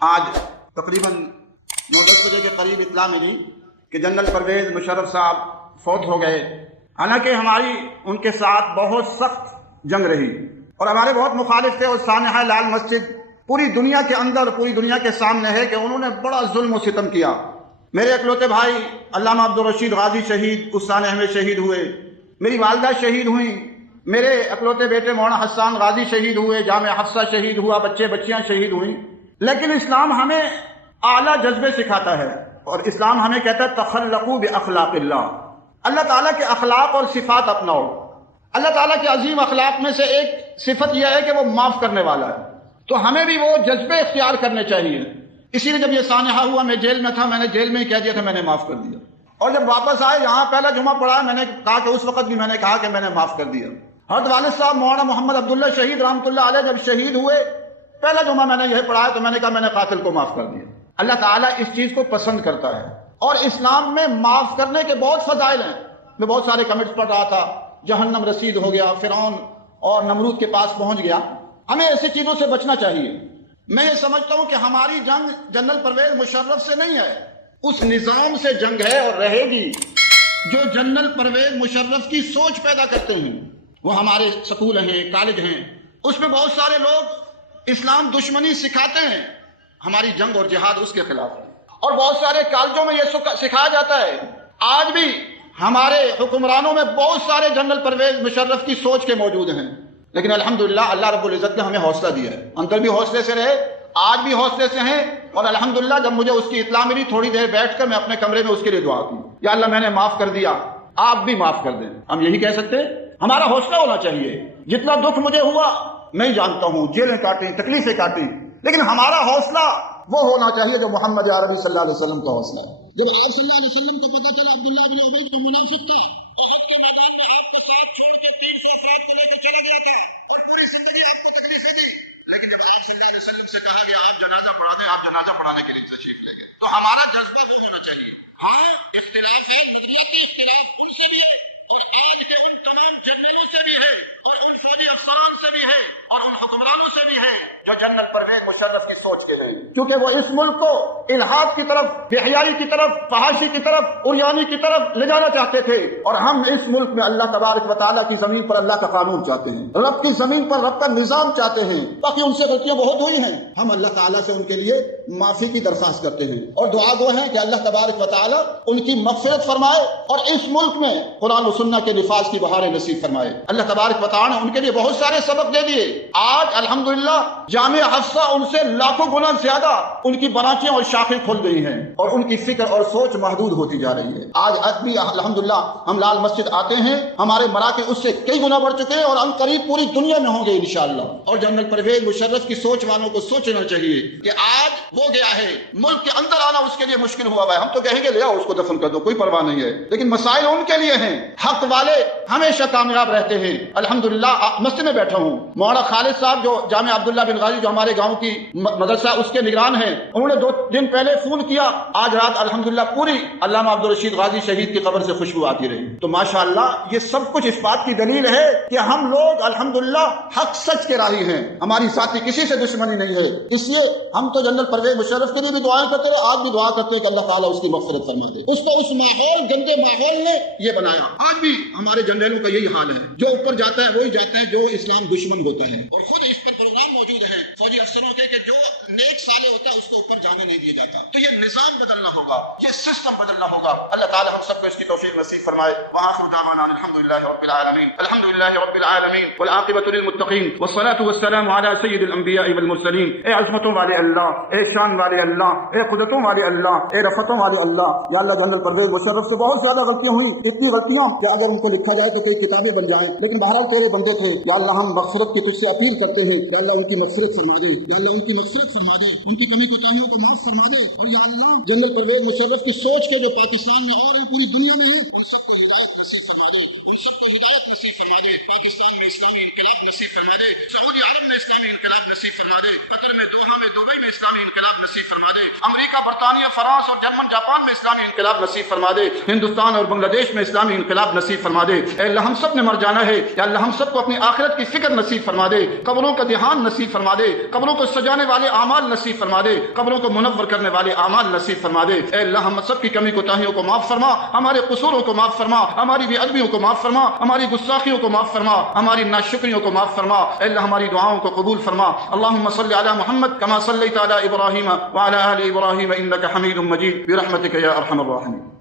آج تقریباً 9-10 بجے کے قریب اطلاع ملی کہ جنرل پرویز مشرف صاحب فوت ہو گئے۔ حالانکہ ہماری ان کے ساتھ بہت سخت جنگ رہی اور ہمارے بہت مخالف تھے، اور سانحہ لال مسجد پوری دنیا کے اندر، پوری دنیا کے سامنے ہے کہ انہوں نے بڑا ظلم و ستم کیا۔ میرے اکلوتے بھائی علامہ عبدالرشید غازی شہید اس سانحہ میں شہید ہوئے، میری والدہ شہید ہوئیں، میرے اکلوتے بیٹے مولانا حسان غازی شہید ہوئے، جامعہ حفصہ شہید ہوا، بچے بچیاں شہید ہوئیں۔ لیکن اسلام ہمیں اعلیٰ جذبے سکھاتا ہے، اور اسلام ہمیں کہتا ہے تخلقوا باخلاق اللہ، اللہ تعالیٰ کے اخلاق اور صفات اپناؤ۔ اللہ تعالیٰ کے عظیم اخلاق میں سے ایک صفت یہ ہے کہ وہ معاف کرنے والا ہے، تو ہمیں بھی وہ جذبے اختیار کرنے چاہیے۔ اسی لیے جب یہ سانحہ ہوا، میں جیل میں تھا، میں نے جیل میں ہی کہہ دیا تھا میں نے معاف کر دیا، اور جب واپس آئے یہاں پہلا جمعہ پڑھا، میں نے کہا کہ اس وقت بھی میں نے کہا کہ میں نے معاف کر دیا۔ حضرت والد صاحب مولانا محمد عبداللہ شہید رحمۃ اللہ علیہ جب شہید ہوئے، پہلا جمعہ میں نے یہ پڑھایا تو میں نے کہا میں نے قاتل کو معاف کر دیا۔ اللہ تعالیٰ اس چیز کو پسند کرتا ہے، اور اسلام میں معاف کرنے کے بہت فضائل ہیں۔ میں بہت سارے کمنٹس پڑھ رہا تھا، جہنم رسید ہو گیا، فرعون اور نمرود کے پاس پہنچ گیا۔ ہمیں ایسی چیزوں سے بچنا چاہیے۔ میں یہ سمجھتا ہوں کہ ہماری جنگ جنرل پرویز مشرف سے نہیں ہے، اس نظام سے جنگ ہے اور رہے گی جو جنرل پرویز مشرف کی سوچ پیدا کرتے ہیں۔ وہ ہمارے سکول ہیں، کالج ہیں، اس میں بہت سارے لوگ اسلام دشمنی سکھاتے ہیں، ہماری جنگ اور جہاد اس کے خلاف ہے۔ اور بہت سارے کالجوں میں یہ سکھایا جاتا ہے۔ آج بھی ہمارے حکمرانوں میں بہت سارے جنرل پرویز مشرف کی سوچ کے موجود ہیں، لیکن الحمدللہ اللہ رب العزت نے ہمیں حوصلہ دیا ہے۔ انکل بھی حوصلے سے رہے، آج بھی حوصلے سے ہیں، اور الحمدللہ جب مجھے اس کی اطلاع ملی تھوڑی دیر بیٹھ کر میں اپنے کمرے میں اس کے لیے دعا کی، یا اللہ میں نے معاف کر دیا، آپ بھی معاف کر دیں۔ ہم یہی کہہ سکتے ہیں، ہمارا حوصلہ ہونا چاہیے۔ جتنا دکھ مجھے ہوا میں جانتا ہوں، جیلیں کاٹیں، تکلیفیں کاٹیں، لیکن ہمارا حوصلہ وہ ہونا چاہیے جو محمد عربی صلی اللہ علیہ وسلم کا حوصلہ ہے۔ جب آپ صلی اللہ علیہ وسلم کو پتہ چلا عبداللہ بن ابی کا منافق تھا، احد کے میدان میں آپ کو ساتھ چھوڑ کے 300 افراد کو لے کے چلا گیا تھا، اور پوری زندگی آپ کو تکلیفیں دی، لیکن جب آپ صلی اللہ علیہ وسلم سے کہا گیا آپ جنازہ پڑھا دیں، آپ جنازہ پڑھانے کے لیے تشریف لے گئے۔ تو ہمارا جذبہ وہ ہونا چاہیے۔ ہاں اختلاف ہے، نظریاتی اختلاف ان سے بھی ہے، اور آج کے ان تمام جنرلوں سے بھی ہے، اور ان فوجی افسران سے بھی ہے، اور ان حکمرانوں سے بھی ہے جو جنرل پرویز مشرف کی سوچ کے ہیں، کیونکہ وہ اس ملک کو الحاد کی طرف، بے حیائی کی طرف، فحاشی کی طرف، عریانی کی طرف لے جانا چاہتے تھے، اور ہم اس ملک میں اللہ تبارک و تعالیٰ کی زمین پر اللہ کا قانون چاہتے ہیں، رب کی زمین پر رب کا نظام چاہتے ہیں۔ باقی ان سے غلطیاں بہت ہوئی ہیں، ہم اللہ تعالیٰ سے ان کے لیے معافی کی درخواست کرتے ہیں، اور دعا گو ہیں کہ اللہ تبارک و تعالیٰ ان کی مغفرت فرمائے، اور اس ملک میں قرآن و سنت کے نفاذ کی بہاریں نصیب فرمائے۔ اللہ تبارک و تعالیٰ نے ان کے لیے بہت سارے سبق دے دیے۔ آج الحمدللہ جامعہ حفصہ ان سے لاکھوں گنا زیادہ ان کی برانچیں اور شاخیں کھل گئی ہیں، اور ان کی فکر اور سوچ محدود ہوتی جا رہی ہے۔ آج بھی الحمدللہ ہم لال مسجد آتے ہیں، ہمارے مراکز اس سے کئی گنا بڑھ چکے ہیں، اور ان قریب پوری دنیا میں ہوں گے انشاءاللہ۔ اور جنرل پرویز مشرف کی سوچ والوں کو سوچنا چاہیے کہ آج وہ گیا ہے، ملک کے اندر آنا اس کے لیے مشکل ہوا ہے، ہم تو کہیں گے لے آؤ اس کو دفن کر دو، کوئی پرواہ نہیں ہے، لیکن مسائل ان کے لیے ہیں۔ حق والے ہمیشہ کامیاب رہتے ہیں۔ الحمدللہ مسجد میں بیٹھا ہوں، مولانا خالد صاحب جو جامعہ عبداللہ بن غازی جو ہمارے گاؤں کی مدرسہ اس کے نگران ہیں، انہوں نے 2 دن پہلے فون کیا، آج رات الحمدللہ پوری علامہ عبدالرشید غازی شہید کی قبر سے خوشبو آتی رہی۔ تو ماشاءاللہ یہ سب کچھ اس بات کی دلیل ہے کہ ہم لوگ الحمدللہ حق سچ کے راہی ہیں، ہماری ساتھی کسی سے دشمنی نہیں ہے۔ اس لیے ہم تو جنرل پرویز مشرف کے لیے بھی دعائیں کرتے رہے، آج بھی دعا کرتے ہیں کہ اللہ تعالیٰ اس کی مغفرت فرما دے۔ اس کو اس ماحول، گندے ماحول نے یہ بنایا۔ آج بھی ہمارے جنرلوں کا یہی حال ہے، جو اوپر جاتا ہے وہی جاتا ہے جو اسلام دشمن ہوتا ہے، اور خود اس پر پروگرام موجود ہے فوجی افسروں کے کہ جو نیک صالح ہوتا ہے اس کو اوپر جانے نہیں دیا جاتا۔ تو یہ نظام بدلنا ہوگا، یہ سسٹم بدلنا ہوگا۔ اللہ تعالی ہم سب کو اس کی توفیق نصیب فرمائے۔ وآخر دعوانا الحمدللہ رب العالمین، الحمدللہ رب العالمین، والعاقبۃ للمتقین، والصلاة والسلام علی سید الانبیاء والمرسلین۔ اے عظمتوں والے اللہ، اے شان والے اللہ، اے قدرتوں والے اللہ، اے رفتوں والے اللہ، یا اللہ جنرل پرویز مشرف سے بہت زیادہ غلطیاں ہوئی، اتنی غلطیاں کہ اگر ان کو لکھا جائے تو کئی کتابیں بن جائیں، لیکن بہرحال تیرے بندے تھے، یا اللہ ہم مغفرت کی تجھ سے اپیل کرتے ہیں، یا اللہ ان کی مغفرت فرما دے، یا اللہ ان کی مغفرت فرما دے، ان کی کمی کوتاہیوں کو معاف فرما دے، اور یا اللہ جنرل پرویز مشرف کی سوچ کے جو پاکستان میں اور پوری دنیا میں ہیں ان سب کو ہدایت نصیب فرما دے، ان سب کو ہدایت نصیب فرما دے۔ پاکستان میں اسلامی انقلاب نصیب فرما دے، سعودی عرب میں اسلامی انقلاب نصیب فرما دے، قطر میں، دوحہ میں، دبئی میں اسلامی انقلاب انقلاب نصیب فرما دے، امریکہ، برطانیہ، فرانس اور جرمن، جاپان میں اسلامی انقلاب نصیب فرما دے، ہندوستان اور بنگلہ دیش میں اسلامی انقلاب نصیب فرما دے۔ اے اللہ ہم سب نے مر جانا ہے، یا اللہ ہم سب کو اپنی آخرت کی فکر نصیب فرما دے، قبروں کا دھیان نصیب فرما دے، قبروں کو سجانے والے اعمال نصیب فرما دے، قبروں کو منور کرنے والے اعمال نصیب فرما دے۔ اے اللہ ہم سب کی کمی کوتاہیوں کو معاف فرما، ہمارے قصوروں کو معاف فرما، ہماری بے ادبیوں کو معاف فرما، ہماری گستاخیوں کو معاف فرما، ہماری ناشکریوں کو معاف فرما۔ اے اللہ ہماری دعاؤں کو قبول فرما۔ اللهم صل على محمد كما صليت على ابراهيم وعلى ال ابراهيم انك حميد مجيد برحمتك يا ارحم الراحمين۔